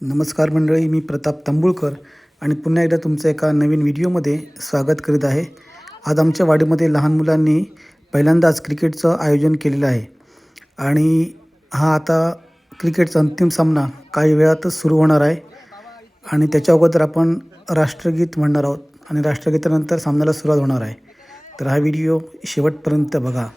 नमस्कार मंडळी, मी प्रताप तांबुळकर आणि पुन्हा एकदा तुमचं एका नवीन व्हिडिओमध्ये स्वागत करीत आहे. आज आमच्या वाडीमध्ये लहान मुलांनी पहिल्यांदाच क्रिकेटचं आयोजन केलेलं आहे आणि हा आता क्रिकेटचा अंतिम सामना काही वेळातच सुरू होणार आहे आणि त्याच्या अगोदर आपण राष्ट्रगीत म्हणणार आहोत आणि राष्ट्रगीतानंतर सामन्याला सुरुवात होणार आहे. तर हा व्हिडिओ शेवटपर्यंत बघा.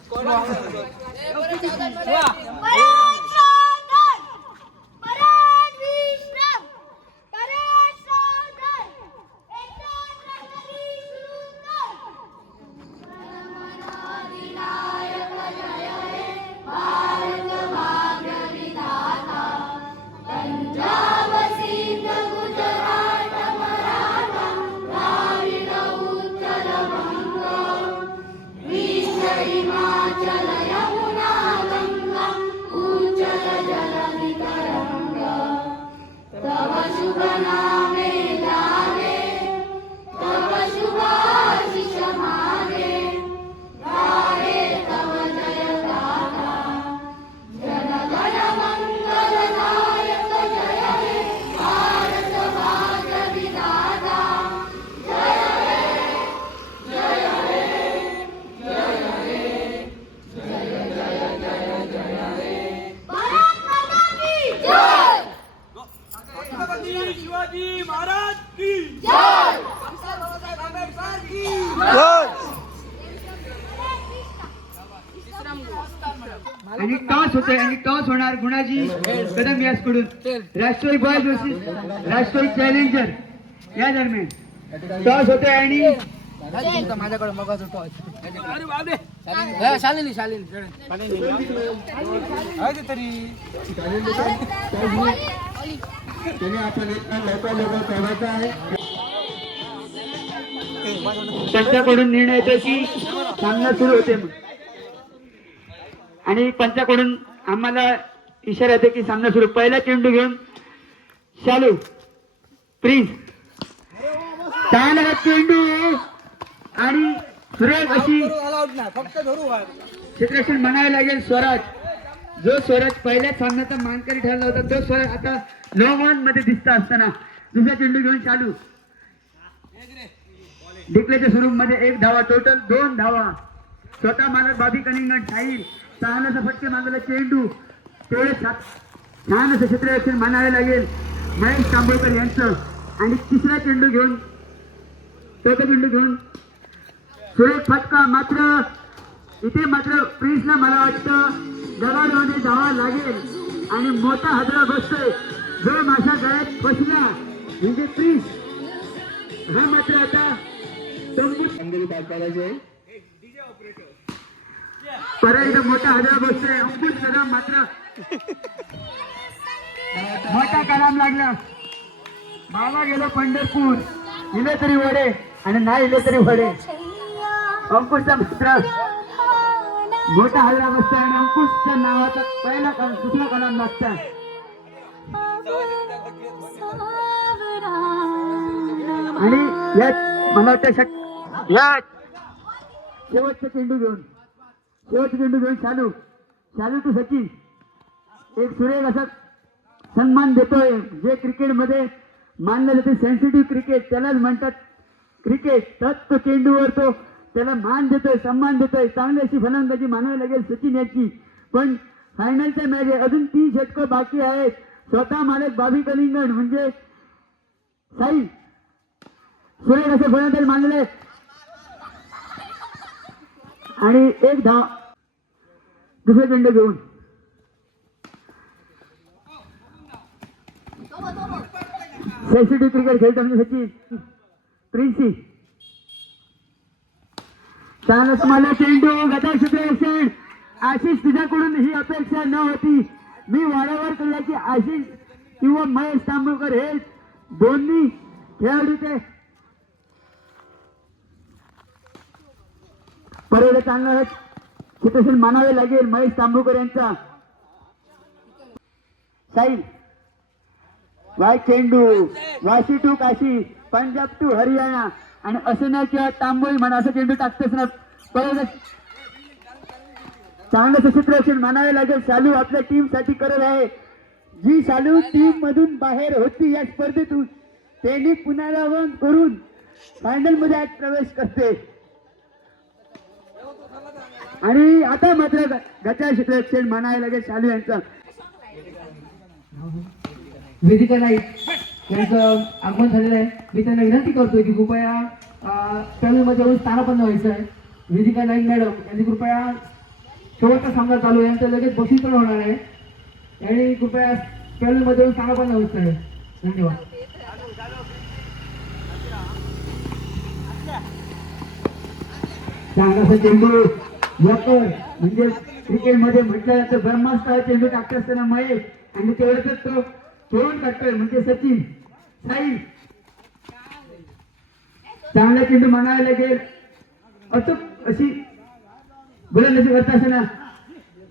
शिवाजी महाराज की जय. बाबासाहेब आंबेडकर की जय. आणि टॉस होते आणि टॉस होणार गुणाजी कदम यासकडून Rashtrawadi boys versus Rashtrawadi challenger या दरम्यान टॉस होते आणि माझ्याकडे मगाच होतो अरे बाबे शालिनी पंचाकडून निर्णय येतो की सामना सुरू होते आणि पंचाकडून आम्हाला इशारा येतो की सामना सुरू. पहिला चेंडू घेऊन शालू प्रिन्स चांगला चेंडू आणि सुरेख अशी क्षेत्ररक्षण म्हणावे लागेल. स्वराज पहिल्या सामन्याचा मानकरी ठरला होता तो स्वराज आता लोमान मध्ये दिसता असताना दुसरा चेंडू घेऊन चालू डिक्लेच्या सुरू मध्ये 1 धावा टोटल 2 धावा. स्वतः मालक बाबी कनिंगन ठाईल चांगल्याचा फटके मागवला चेंडू तेवढे छान असं क्षेत्ररक्षण म्हणावे लागेल महेश तांबोळकर यांचं. आणि तिसरा चेंडू घेऊन चौथा चेंडू घेऊन सुरेख फटका. मात्र इथे मात्र प्रिन्सला मला वाटतं दगाडमध्ये धावा लागेल आणि मोठा हादरा बसतोय. जो माशा गळ्यात बसला म्हणजे प्रिन्स हा मात्र आता परत एकदा मोठा हादरा बसतोय. अंकुश कदम मात्र मोठा कलाम लागला. बाबा गेलो पंढरपूर इले तरी वडे आणि नाही इले तरी वडे. अंकुशचा मित्र मोठा हल्ला बसतो आणि अंकुशच्या नावाचा पहिला दुसरा कलाम लागता. आणि यात मला वाटतं या शेवटचा चेंडू घेऊन शालू टू सचिन एक सुरेख असा सन्मान देतोय. जे क्रिकेटमध्ये मानलं जाते सेन्सिटिव्ह क्रिकेट त्यालाच म्हणतात क्रिकेट. तर तो चेंडूवर तो त्याला मान देतोय सन्मान देतोय. चांगली अशी फलंदाजी मानावी लागेल सचिन याची. पण फायनलच्या मॅच आहे अजून 3 षटकं बाकी आहेत. स्वतः मालक बाबी कलिंगण म्हणजे साई सुरेख असे फलंदाज मानले आणि 1 धाव दुसरा चेंडू घेऊन सेन्सिटिव्ह क्रिकेट खेळतो म्हणजे सचिन प्रिन्सी चांगलं तुम्हाला चेंडू गदा क्षेत्ररक्षण. आशिष तुझ्याकडून ही अपेक्षा न होती. मी वारंवार कळलं की आशिष किंवा महेश तांबुळकर हे दोन्ही खेळाडू ते परत चांगलं क्षेत्ररक्षण मानावे लागेल महेश तांबुळकर यांचा. साई वाईट चेंडू वाशी टू काशी पंजाब टू हरियाणा आणि असं नाही किंवा तांबोळी म्हणा असं चेंडू टाकतेच ना. परत चांगलं क्षेत्ररक्षण मानावे लागेल. शालू आपल्या टीम साठी करत आहे. जी शालू टीम मधून बाहेर होती या स्पर्धेतून त्यांनी पुनरावलोकन करून फायनल मध्ये आज प्रवेश करते. आणि आता मात्र गचा क्षेत्ररक्षण म्हणायला लागेल शालू यांचा. वेदिका नाईक यांचं आगमन झालेलं आहे. मी त्यांना विनंती करतोय की कृपया पॅनलमध्ये येऊन स्थानापन्न व्हायचं आहे. वेदिका नाईक मॅडम यांनी कृपया शेवटचा सामना चालू आहे, यांचं लगेच बक्षीस पण होणार आहे. यांनी कृपया पॅनलमध्ये येऊन स्थानापन्न व्हायचं आहे. धन्यवाद. चांगला चेंडू वॉकर म्हणजे क्रिकेटमध्ये म्हटलं जातं ब्रह्मास्त्र चेंडू टाकत असताना महेश आणि तेवढंच तो तोडून काढतोय म्हणजे सचिन साई. चांगला चेंडू म्हणायला लागेल अचूक अशी गोलंदाजी करत असताना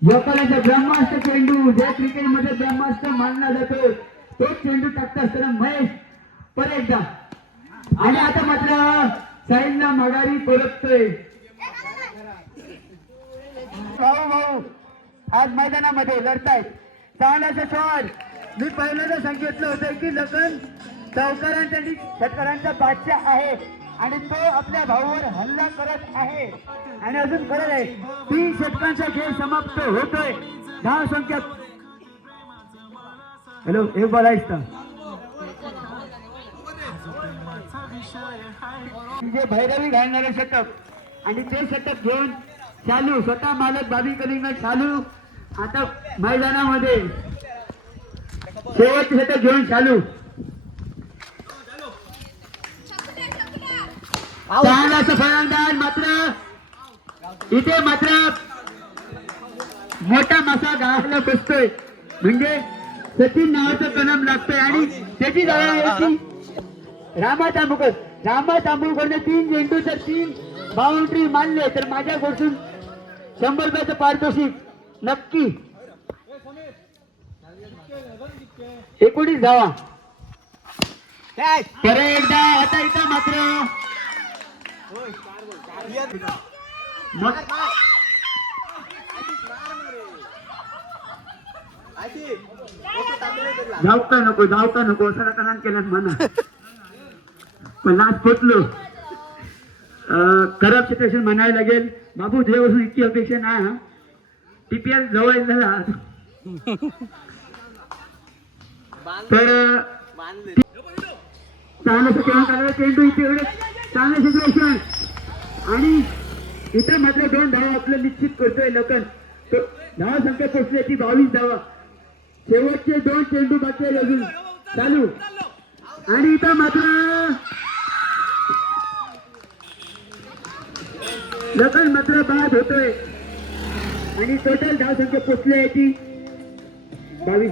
वॉकरचा ब्रह्मास्त्र चेंडू ज्या क्रिकेटमध्ये ब्रह्मास्त्र मानला जातो तो चेंडू टाकत असताना महेश परत एकदा. आणि आता मात्र साईला माघारी परततोय. भाऊ आज मैदानामध्ये लढतायत. चांगल्याचं शॉट. मी पहिल्यांदा सांगितलं होतं की लखन चौकारांचा आणि षटकारांचा बादशाह आहे आणि तो आपल्या भाऊवर हल्ला करत आहे आणि अजून करत आहे. 3 षटकांचा खेळ समाप्त होतोय. धाव संख्या हॅलो एक बोलायचं म्हणजे भैरवी घालणारे षटक आणि ते षटक घेऊन चालू स्वतः मालक बाबी कलिंगड चालू आता मैदानामध्ये शेवटचे षटक घेऊन चालू. चांगला फलंदाज मात्र इथे मात्र मोठा मासा गावाला बसतोय म्हणजे सचिन नावाचं कलम लागतोय आणि त्याची जागा आहे रामा तांबुळकरने 3 चेंडू तर 3 बाउंड्री मानले तर माझ्याकडून 100 रुपयाचं पारितोषिक नक्की. 19 धावा. परत एकदा आता इथं मात्र जाऊ का नको असं कनान केलं म्हणा. पण लाच पोचलो. खराब सिच्युएशन म्हणायला लागेल. बाबू तुझ्यापासून इतकी अपेक्षा नाही. हा TPL जवळ झाला तर चांगलं केव्हा करायला चेंडू इथे एवढे चांगलं सिच्युएशन आणि इथे मात्र 2 धावा आपलं निश्चित करतोय लखन. धावा संख्या पोचली ती 22 धावा. शेवटचे 2 चेंडू बाकी अजून चालू आणि इथं मात्र लखन मात्र बाद होतोय आणि टोटल धाव संख्या पोचली आहे ती 22.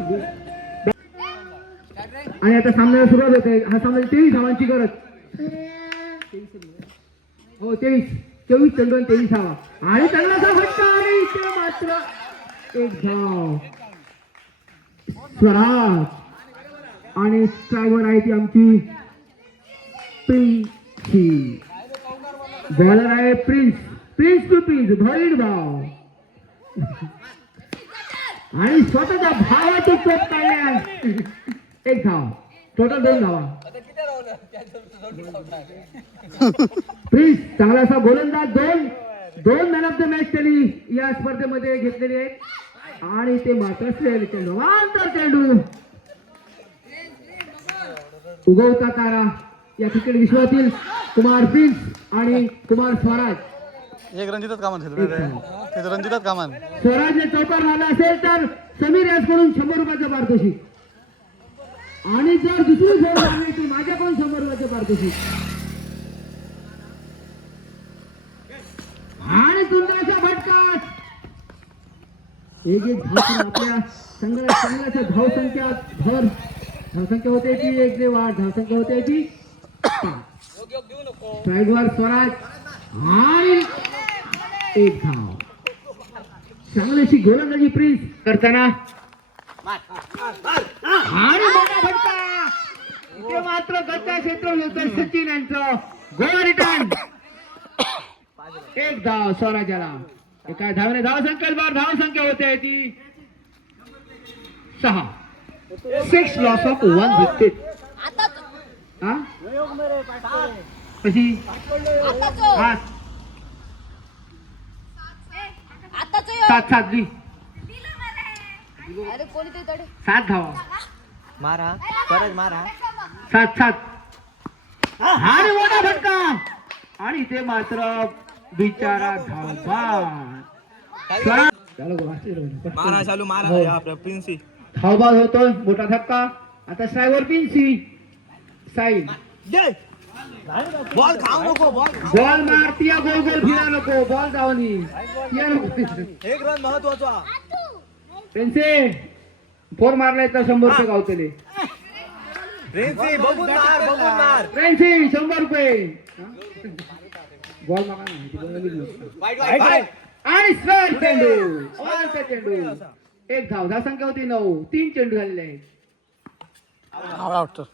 आणि आता सामन्याला सुरुवात होत आहे. हा सामना 23 धावांची गरज. हो 24 चेंडू आणि 23 धावा आणि चांगला फटका आणि इथे मात्र 1 धाव. स्वराज आणि स्ट्रायकर आहे ती आमची प्रिन्स. बॉलर आहे प्रिन्स टू प्रिन्स भरीड धाव आणि स्वतःच्या भावाची चोप काढल्या 1 धाव. टोटल 2 धावा. प्रिन्स चांगला असा गोलंदाज 2 मॅन ऑफ द मॅच त्यांनी या स्पर्धेमध्ये घेतलेली आहेत आणि ते मात्र चेंडू अंतर चेंडू उगवता तारा या क्रिकेट विश्वातील कुमार प्रिन्स आणि कुमार स्वराज एक रणजितच कामान रणजितच कामान. स्वराजने चौकार मारला असेल तर समीर यासकडून 100 रुपयाचं पारितोषिक आणि जर दुसरी झोड लागली ती माझ्याकडून 100 रुपयाचं पारितोषिक आणि सुंदरशा फटकाच 1-1 धाव. आपल्या संघाच्या धावसंख्या होते ती 1 ने वाढ. धावसंख्या होते ती 5. स्ट्राईकवर स्वराज आणि 1 धाव. चांगलीशी गोलंदाजी प्रिन्स करताना आणि मोठा फटका इथे मात्र गच्चा क्षेत्र होतं सचिन यांचं. गोल रिटर्न 1 धाव स्वराजाला. एका धावने धावसंख्या होते ती 6. 6 लॉस ऑफ 1 विकेट. हा कशी हा 7 ली अरे कोणीतरी तडे 7 धावा मारा परत मारा 7 आणि मोठा फटका आणि ते मात्र बिचारा मारा चालू मारा हो. या प्रिन्सी धावबाद होतोय मोठा धक्का. आता स्ट्रायवर पिन्सी साईड बॉल खाऊ नको बॉल बॉल मारतीया गोल गोल फिरा नको बॉल जावनी एक रन महत्वाचा त्यांचे 4 मारलाय तर 100 रुपये गावतले. प्रिन्सी बघून मार फ्रेंसी 100 रुपये बॉल मागा नाही आणि सर चेंडू एक धाव संख्या होती 9. 3 चेंडू झालेले आहेत.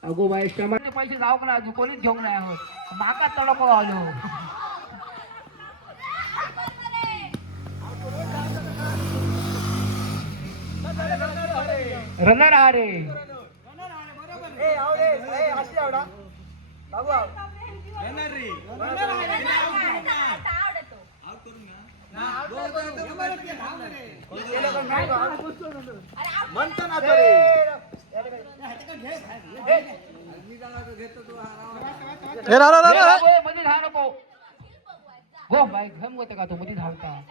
अगो बाय पैसे जाऊ ना कोणीच घेऊन नाही आहोत माका तडक आलो. रनर आ रे म्हणतो ना तरी मध्ये धाव नको गो बाय घम होते का तो मध्ये धावता.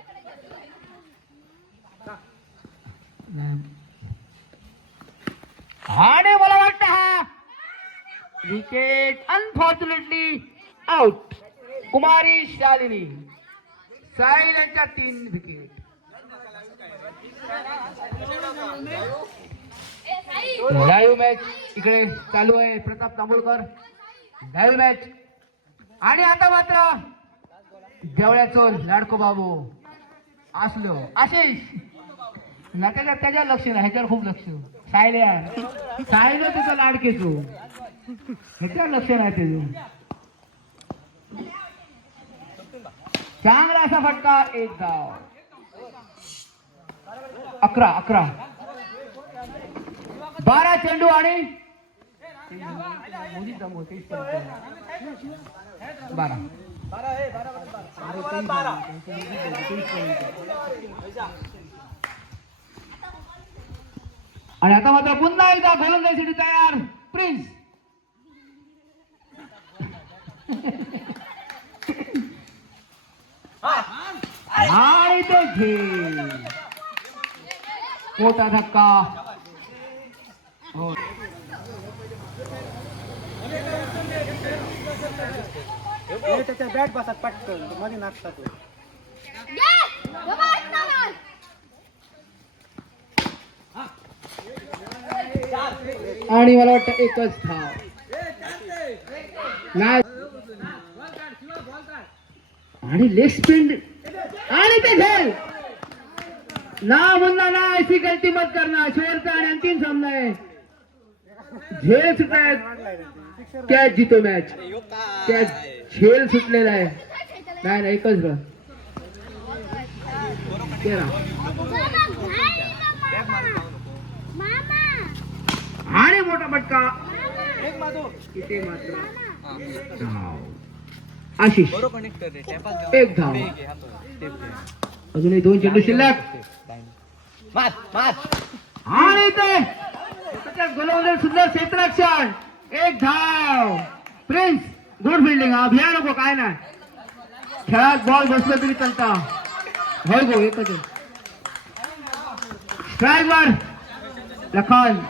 आणि मला वाटतं हा wicket unfortunately out. Kumari Shalini Sahil यांच्या 3 विकेट. लाईव्ह मॅच इकडे चालू आहे. Pratap Tambolkar live match. आणि आता मात्र देवळ्याचो लाडको बाबू असलो आशिष ना त्याच्या लक्ष नाही ह्याच्यावर खूप लक्ष. सायलो त्याचा लाडकेचो ह्याच्यावर लक्ष नाही त्याचं. चांगला असा फटका. एक धाव 11 12 चेंडू आणि 12 आणि आता मात्र पुन्हा एकदा गोलंदाजीसाठी तयार प्रिन्स. आणि तो झेल मोठा धक्का. हो त्याच्या बॅट बसत पटकन मध्ये नाचतात. आणि मला वाटतं एकच धाव नाही. आणि लेग स्पिन आणि ते झेल ना म्हणला ना ऐसी गलती मत करना. शेवटचा आणि अंतिम सामना आहे. झेल सुटलाय कॅच जितो मॅच. कॅच झेल सुटलेला आहे. नाही एकच रन 13. आणि मोठा फटका इथे मात्र आशिष एक धाव. अजूनही 2 चेंडू शिल्लक. आणि ते गोलंदाज सुंदर क्षेत्ररक्षण. एक धाव. Prince good fielding. अभिया नको काय नाही खेळात बॉल बसला तरी चालता. होय गो एकच स्ट्राईक वर लखन.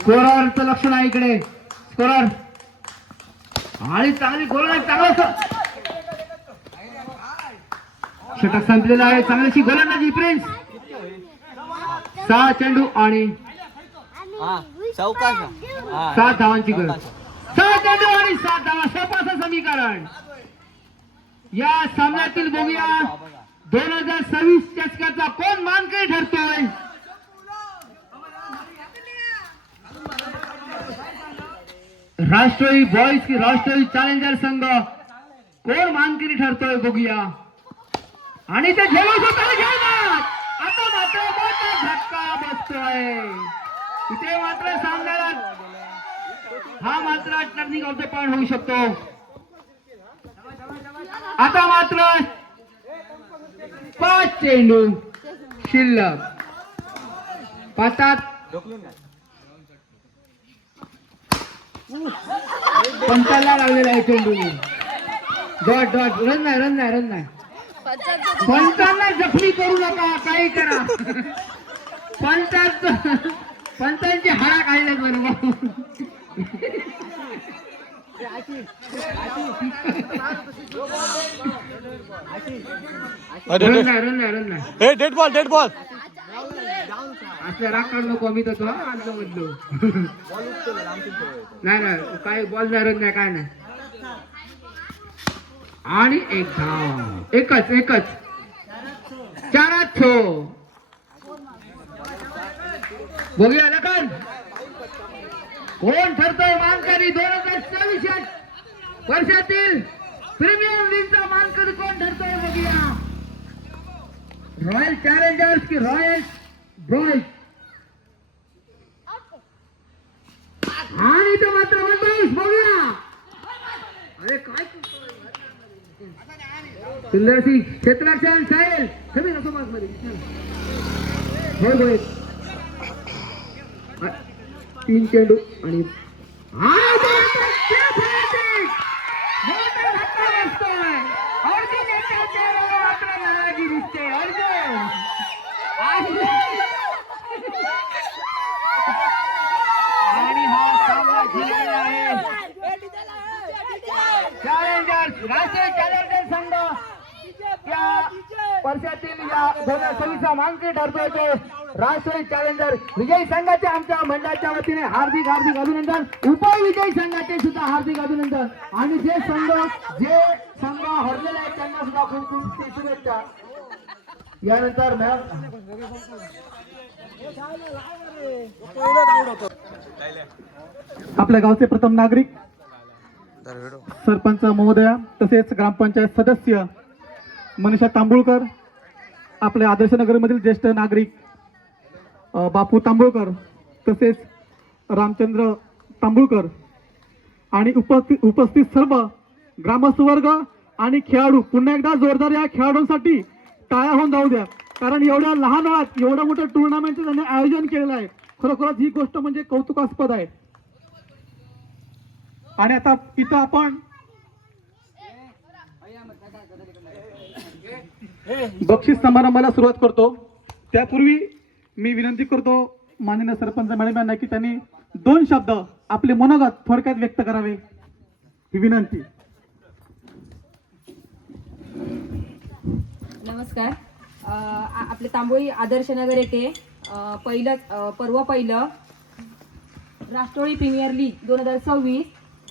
स्कोररचं लक्ष नाही इकडे. स्कोरर आणि चांगली गोलंदाज चांगला षटक संपलेला आहे. चांगलीशी गोलंदाजी प्रिन्स. 6 चेंडू आणि 7 धावांची गरज. 6 चेंडू आणि 7 धावा सोपाचं समीकरण. या सामन्यातील बघूया 2026 चषकाचा कोण मानकरी ठरतोय. राष्ट्रीय बॉईज की राष्ट्रीय चॅलेंजर संघ कोण मानकरी ठरतोय बघूया. आणि ते झेलू स्वतःला खेळतात. आता मात्र मोठा झटका बसतोय इथे. मात्र सामन्याला हा मात्र टर्निंग ऑफ द पॉइंट होऊ शकतो. आता मात्र 5 चेंडू शिल्लक. पातात 5 लागलेला आहे चेंडू. Dot dot. रन नाही रन नाही रन नाही. पंचांना जखमी करू नका. काही करा. पंचांची हाडा काढल्यात बरोबर. रन नाही रन नाही रन नाही. Dead ball dead ball. असल्या राग काढू नको. आम्ही तर आणलं म्हणलो. नाही नाही काय बॉल नाही रन नाही काय नाही. आणि एक धाव. एकच 4 छो. बघूया लखन कोण ठरतोय मानकरी 2024 वर्षातील प्रीमियम लीगचा मानकरी कोण ठरतोय बघूया. रॉयल चॅलेंजर्स की रॉयल बॉयज. आणि तो मात्र म्हणतोस बघूया. अरे काय सुंदर सिंग क्षेत्ररक्षण साहेल कमी नको मार्क मध्ये. हो बोल 3 चेंडू आणि नाराजी दिसते. आणि हा सामना जिंकलेला आहे चॅलेंजर्स. राष्ट्रीय चॅलेंजर संघ या वर्षातील या 2026 मानकरी ठरतोय तो राष्ट्रीय चॅलेंजर. विजयी संघाचे आमच्या मंडळाच्या वतीने हार्दिक हार्दिक अभिनंदन. उपविजयी संघाचे सुद्धा हार्दिक अभिनंदन. आणि जे संघ हरलेले आहेत त्यांना सुद्धा खूप खूप शुभेच्छा. यानंतर आपल्या गावचे प्रथम नागरिक सरपंच महोदया तसेच ग्रामपंचायत सदस्य मनीषा तांबुळकर, आपल्या आदर्शनगरमधील ज्येष्ठ नागरिक बापू तांबुळकर तसेच रामचंद्र तांबुळकर आणि उपस्थित सर्व ग्रामस्थ वर्ग आणि खेळाडू, पुन्हा एकदा जोरदार या खेळाडूंसाठी टाळ्या होऊन जाऊ द्या. कारण एवढ्या लहान वयात एवढं मोठं टुर्नामेंटचं त्यांनी आयोजन केलेलं आहे. खरोखरच ही गोष्ट म्हणजे कौतुकास्पद आहे. आणि आता इथं आपण बक्षीस समारंभाला सुरुवात करतो. त्यापूर्वी मी विनंती करतो माननीय सरपंच मॅडम यांना की त्यांनी 2 शब्द आपले मनोगत थोडक्यात व्यक्त करावे ही विनंती. नमस्कार. आपले तांबोळी आदर्शनगर येथे पहिलं राष्ट्रीय प्रीमियर लीग 2026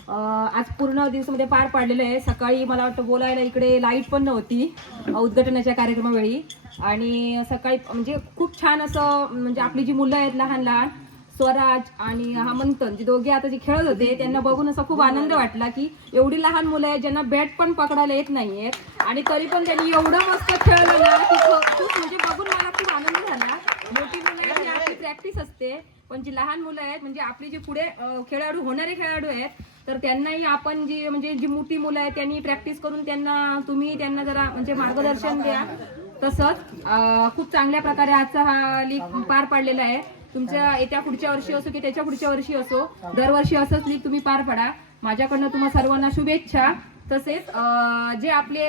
आज पूर्ण दिवसामध्ये पार पाडलेलं आहे. सकाळी मला वाटतं बोलायला इकडे लाईट पण नव्हती उद्घाटनाच्या कार्यक्रमावेळी. आणि सकाळी म्हणजे खूप छान असं म्हणजे आपली जी मुलं आहेत लहान लहान स्वराज आणि हा मंथन जे दोघे आता जे खेळत होते त्यांना बघून असा खूप आनंद वाटला की एवढी लहान मुलं आहेत ज्यांना बॅट पण पकडायला येत नाहीयेत आणि तरी पण त्यांनी एवढं मस्त खेळलं ना की खूप म्हणजे बघून मला खूप आनंद झाला. मोठी मुलं आहेत आपली प्रॅक्टिस असते पण जी लहान मुलं आहेत म्हणजे आपली जी पुढे खेळाडू होणारे खेळाडू आहेत तर त्यांनाही आपण जी मोठी मुलं आहेत त्यांनी प्रॅक्टिस करून तुम्ही त्यांना जरा म्हणजे मार्गदर्शन द्या. तसंच खूप चांगल्या प्रकारे आजचा हा लीग पार पाडलेला आहे. तुमच्या येत्या पुढच्या वर्षी असो की त्याच्या पुढच्या वर्षी असो दरवर्षी असंच लीग तुम्ही पार पडा. माझ्याकडनं तुम्हा सर्वांना शुभेच्छा. तसेच जे आपले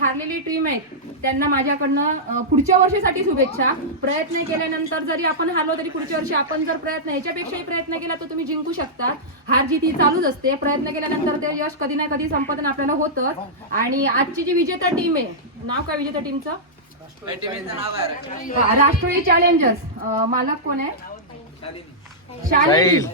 हारलेली टीम आहेत त्यांना माझ्याकडनं पुढच्या वर्षीसाठी शुभेच्छा. प्रयत्न केल्यानंतर जरी आपण हारलो तरी पुढच्या वर्षी आपण जर ह्याच्यापेक्षाही प्रयत्न केला तर तुम्ही जिंकू शकता. हार जीत ही चालूच असते. प्रयत्न केल्यानंतर ते यश कधी ना कधी संपादन आपल्याला होतं. आणि आजची जी विजेता टीम आहे, नाव काय विजेता टीमचं? राष्ट्रीय चॅलेंजर्स. मालक कोण आहे? साहिल.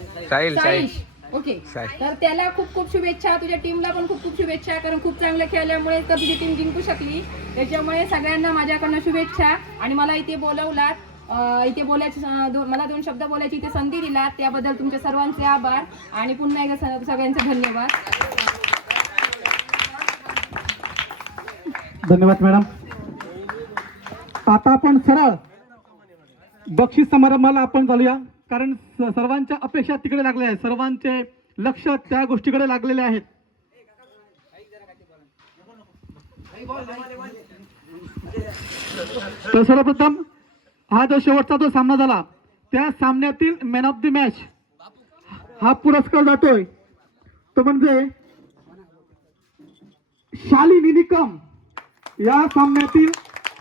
ओके. तर त्याला खूप खूप शुभेच्छा. तुझ्या टीमला पण खूप खूप शुभेच्छा कारण खूप चांगलं खेळल्यामुळे तर तुझी टीम जिंकू शकली. त्याच्यामुळे सगळ्यांना माझ्याकडनं शुभेच्छा. आणि मला इथे बोलवलात, इथे मला 2 शब्द बोलायची इथे संधी दिलात त्याबद्दल तुमच्या सर्वांचे आभार आणि पुन्हा एकदा सगळ्यांचे धन्यवाद. धन्यवाद मॅडम. आता आपण सरळ बक्षीस समारंभाला आपण चालूया, कारण सर्वांच्या अपेक्षा तिकडे लागल्या आहेत, सर्वांचे लक्ष त्या गोष्टीकडे लागलेले आहेत. तर सर्वप्रथम हा जो शेवटचा जो सामना झाला त्या सामन्यातील मॅन ऑफ द मॅच हा पुरस्कार जातोय तो म्हणजे शालिनी निकम. या सामन्यातील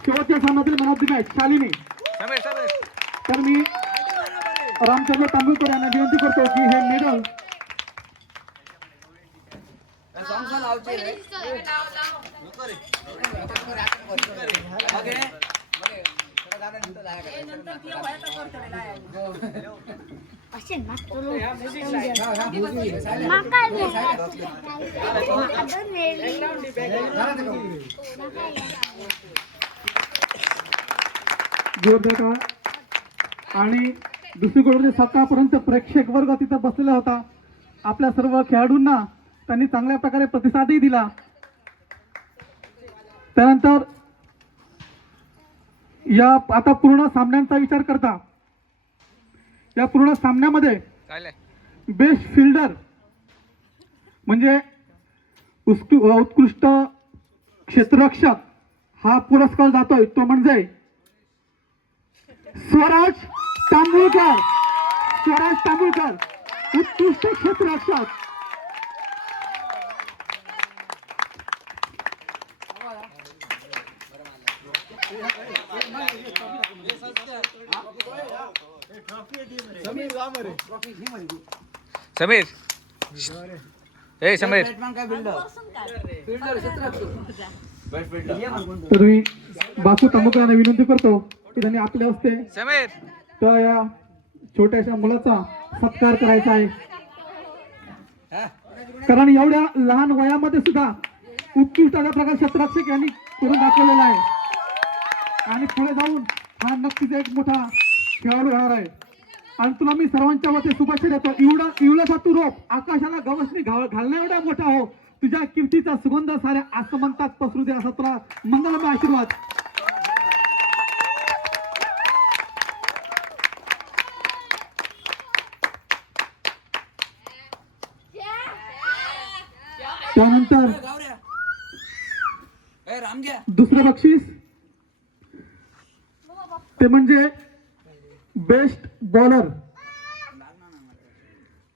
शेवटच्या सामन्यातील man of the match Shalini. तर मी रामचंद्र तांबुळकर यांना विनंती करतो की हे मेडल जोरदार. आणि दुसरीकडे सकाळपर्यंत प्रेक्षक वर्ग तिथं बसलेला होता. आपल्या सर्व खेळाडूंना त्यांनी चांगल्या प्रकारे प्रतिसादही दिला. त्यानंतर या आता पूर्ण सामन्यांचा विचार करता या पूर्ण सामन्यामध्ये बेस्ट फिल्डर म्हणजे उत्कृष्ट क्षेत्ररक्षक हा पुरस्कार जातोय तो म्हणजे स्वराज तांबुळकर. स्वराज तांबुळकर उत्कृष्ट क्षेत्ररक्षक. समीर ए समीर तर मी बासू तांबुळकरांना विनंती करतो की त्यांनी आपल्या हस्ते समीर तर या छोट्याशा मुलाचा सत्कार करायचा आहे, कारण एवढ्या लहान वयामध्ये सुद्धा उत्कृष्ट अशा प्रकारे क्षेत्ररक्षक यांनी करून दाखवलेला आहे आणि पुढे जाऊन हा नक्कीच एक मोठा खेळाडू राहणार आहे. आणि तुला मी सर्वांच्या वतीने शुभेच्छा देतो. इवलासा तू रोप आकाशाला गवसणी घालण्या एवढा मोठा हो, तुझ्या कीर्तीचा सुगंध साऱ्या आसमंतात पसरू दे असा तुला मंगलमय आशीर्वाद. त्यानंतर दुसरं बक्षीस ते म्हणजे बेस्ट बॉलर.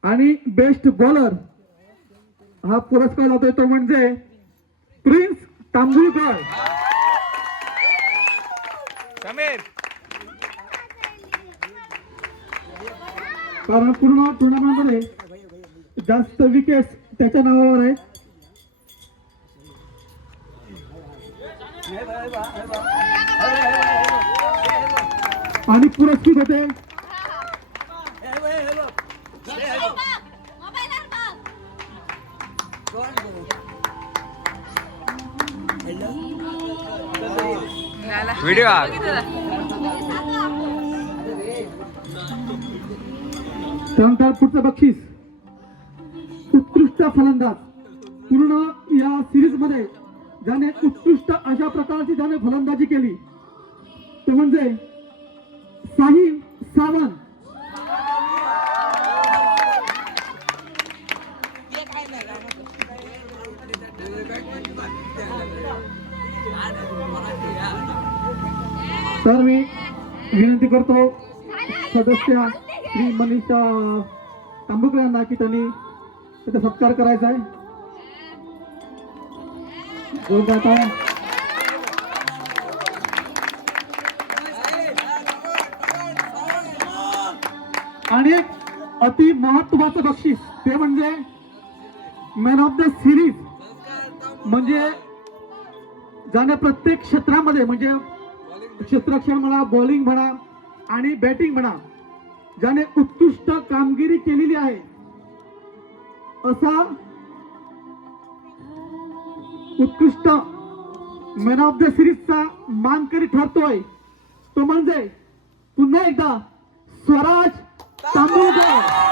आणि बेस्ट बॉलर हा पुरस्कार जातोय तो म्हणजे प्रिन्स तांबुळकर. समीर कारण पूर्ण टुर्नामेंटमध्ये जास्त विकेट्स त्याच्या नावावर आहेत. आणि पुरस्कृत होते व्हिडिओ त्यानंतर पुढचं बक्षीस उत्कृष्ट फलंदाज. पूर्ण या सिरीज मध्ये ज्याने उत्कृष्ट अशा प्रकारची ज्याने फलंदाजी केली तो म्हणजे साहिल सावंत. तर मी विनंती करतो सदस्य श्री मनीषा तांबुळकर यांना की त्यांनी त्याचा सत्कार करायचा आहे. आणि एक अति महत्वाचं बक्षीस ते म्हणजे मॅन ऑफ द सिरीज. म्हणजे ज्याने प्रत्येक क्षेत्रामध्ये म्हणजे क्षेत्ररक्षण म्हणा, बॉलिंग म्हणा आणि बॅटिंग म्हणा ज्याने उत्कृष्ट कामगिरी केलेली आहे असा उत्कृष्ट मॅन ऑफ द सिरीजचा मानकरी ठरतोय तो म्हणजे पुन्हा एकदा स्वराज तांबुळकर.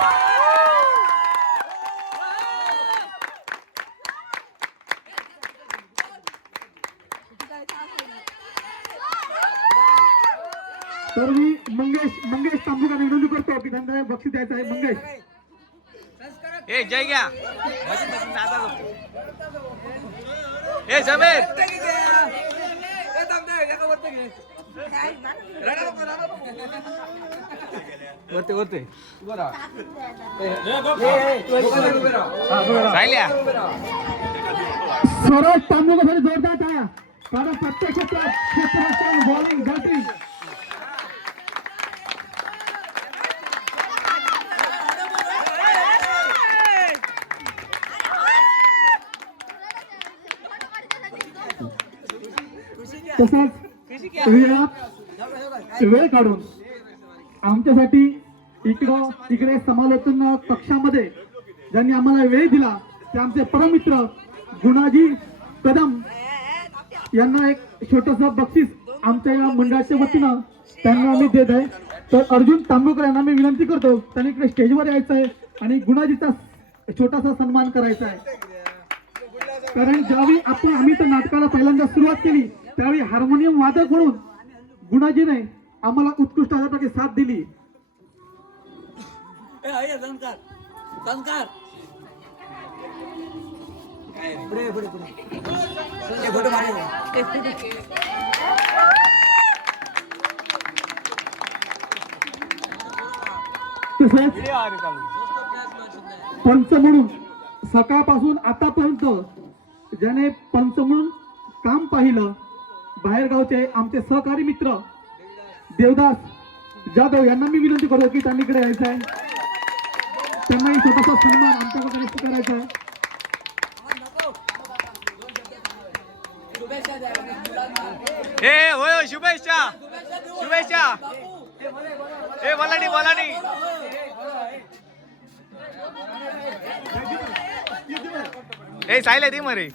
तर मी मंगेश तांबुकर विनंती करतो की त्यांना बक्षीस द्यायचं आहे. मंगेश ए जय घ्या ए समीर वरते सायल्या स्वराज तांबुकर जोरदार टाळ्या, कारण प्रत्येक क्षेत्रात क्षेत्ररक्षण, बॉलिंग, बॅटिंग तसंच वेळ काढून आमच्यासाठी इकडे समालोचन कक्षामध्ये ज्यांनी आम्हाला वेळ दिला ते आमचे परममित्र गुणाजी कदम यांना एक छोटस बक्षीस आमच्या या मंडळाच्या वतीनं त्यांना आम्ही देत आहे. तर अर्जुन तांबुकर यांना मी विनंती करतो त्यांनी इकडे स्टेजवर यायचं आहे आणि गुणाजीचा छोटासा सन्मान करायचा आहे. कारण ज्यावेळी आम्ही तर नाटकाला पहिल्यांदा सुरुवात केली त्यावेळी हार्मोनियम वादक म्हणून गुणाजीने आम्हाला उत्कृष्ट अशा प्रकारे साथ दिली. तसेच पंच म्हणून सकाळपासून आतापर्यंत ज्याने पंच म्हणून काम पाहिलं बाहेरगावचे आमचे सहकारी मित्र देवदास जाधव यांना मी विनंती करतो की त्यांनी इकडे यायचं आहे. त्यांनाही स्वतःचा सन्मान आमच्याकडे करायचा आहे. ए होय होय शुभेच्छा शुभेच्छा ए वलाडी वलाडी ए सायल्या ती मरे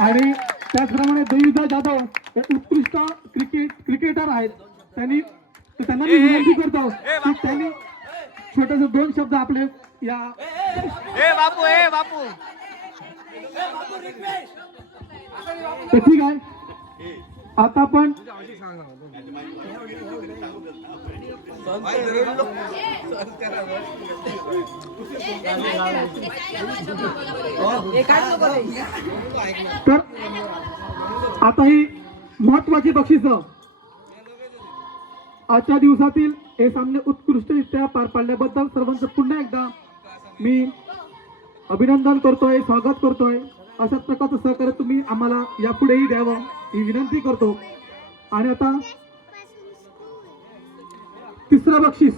आणि त्याचप्रमाणे देवीदा जाधव हे उत्कृष्ट क्रिकेटर आहेत. त्यांना मी विनंती करतो की त्यांनी छोटेसे 2 शब्द आपले या ए बापू तर ठीक आहे. आता आपण तर आता ही महत्वाची बक्षीस आजच्या दिवसातील हे सामने उत्कृष्टरित्या पार पाडल्याबद्दल सर्वांचं पुन्हा एकदा मी अभिनंदन करतोय, स्वागत करतोय. अशाच प्रकारचं सहकार्य तुम्ही आम्हाला यापुढेही द्यावं ही विनंती करतो. आणि आता तिसरं बक्षीस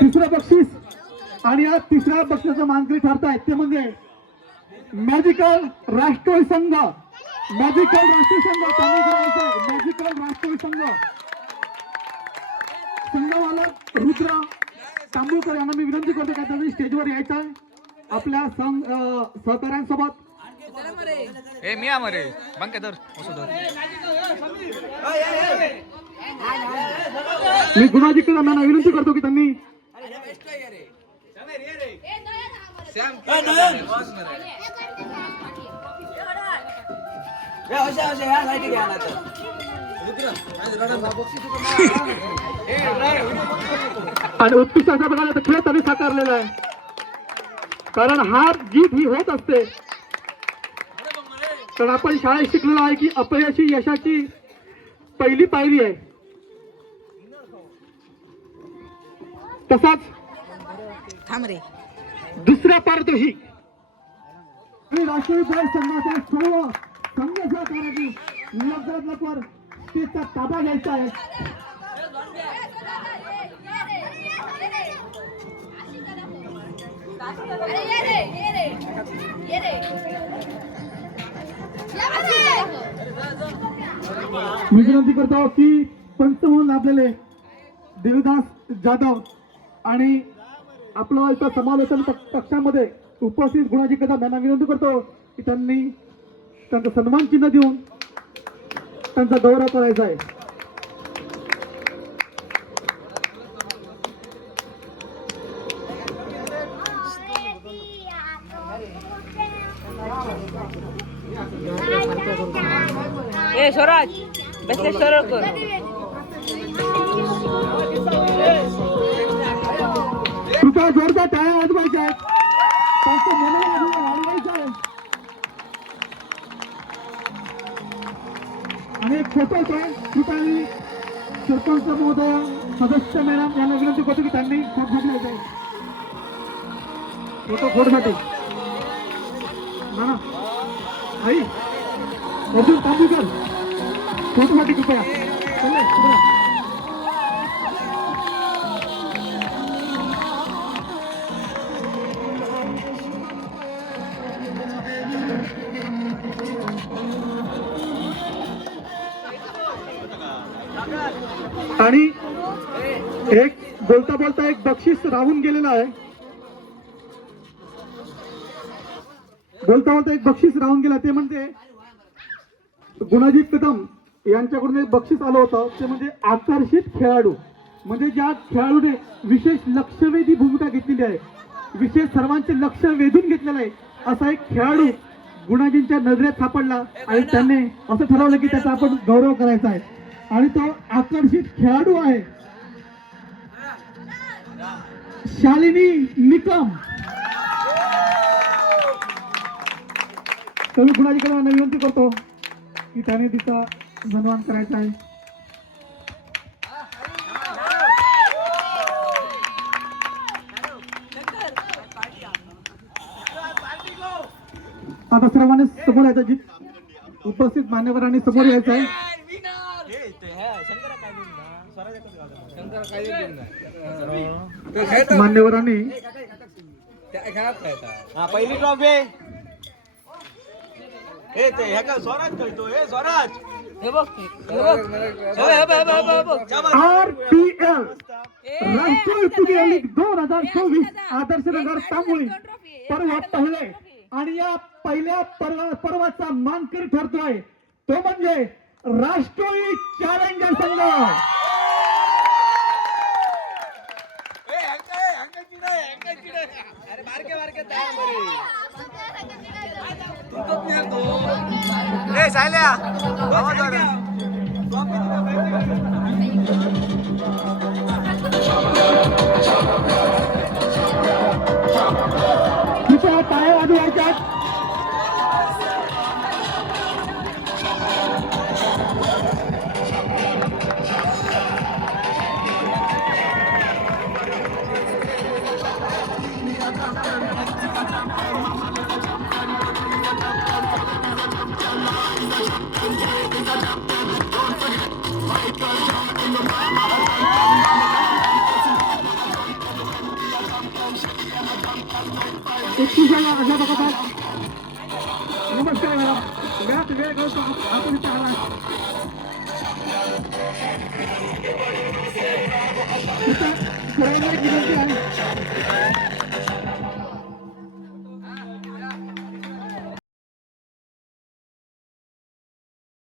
तिसरं बक्षीस आणि या तिसऱ्या बक्षिसाचं मानकरी ठरतायत ते म्हणजे मॅजिकल राष्ट्रीय संघ संघवाला रुद्र तांबुळकर यांना मी विनंती करतो की त्यांनी स्टेजवर यायचं आहे आपल्या सहकाऱ्यांसोबत. ए मिया मरे बंके धर मी गुणाजी यांना विनंती करतो की त्यांनी आणि उत्कृष्ट अशा प्रकारे खेळ त्यांनी साकारलेला आहे. कारण हार जीत ही होत असते. तर आपण शाळेत शिकलेलो आहे की अपयशी यशाची पहिली पायरी आहे. तसाच दुसऱ्या पारितोषिक आणि राष्ट्रीय खेळ संघाच्या सर्व संघ सहकार्यांनी लवकरात लवकर स्टेजचा ताबा घ्यायचा आहे. मी विनंती करतो की पंच म्हणून आपल्याला देवीदास जाधव आणि आपलं इथं समालोचन कक्षामध्ये उपस्थित गुणाजी कदम यांना विनंती करतो की त्यांनी त्यांचं सन्मान चिन्ह देऊन त्यांचा गौरव करायचा आहे. ए स्वराज बसले सरळ कर. कृपया जोरदार टाळ्या वाजवायच्या आहेत. त्यांचं मनोबल वाढवायचं आहे. आणि एक फोटोच आहे. कृपया सरपंच महोदय सदस्य मॅडम यांना विनंती करतो की त्यांनी फोटो घ्यायचा आहे. फोटोसाठी ना आई अर्जुन तांबूकर फोटोसाठी कृपया चला. आणि एक बोलता बोलता एक बक्षीस राहून गेलेलं आहे. बोलता बोलता एक बक्षीस राहून गेला ते म्हणजे गुणाजी कदम यांच्याकडून एक बक्षीस आलं होतं. ते म्हणजे आकर्षित खेळाडू, म्हणजे ज्या खेळाडूने विशेष लक्षवेधी भूमिका घेतलेली आहे, विशेष सर्वांचे लक्ष वेधून घेतलेलं आहे, असा एक खेळाडू गुणाजींच्या नजरेत सापडला आणि त्यांनी असं ठरवलं की त्याचा आपण गौरव करायचा आहे. आणि तो आकर्षित खेळाडू आहे शालिनी निकम. तर मी गुणाजीकडे विनंती करतो की त्याने तिचा सन्मान करायचा आहे. आता सर्वांनी समोर यायचं, जी उपस्थित मान्यवरांनी समोर यायचं आहे. मान्यवरांनी हा पहिली ट्रॉफी. हे ते ह्या का स्वराज खेळतो. हे स्वराज RPL राष्ट्रीय प्रीमियर लीग 2024 आदर्शनगर तांबोळी पर्व पहिले आणि या पहिल्या पर्वाचा मानकरी ठरतोय तो म्हणजे राष्ट्रीय चॅलेंजर संघ. ए सायल्या कृपया टाळ्या वाजवायच्या. नमस्कार मॅडम, वेळात वेळ करतो आपण इथे आला. विनंती आहे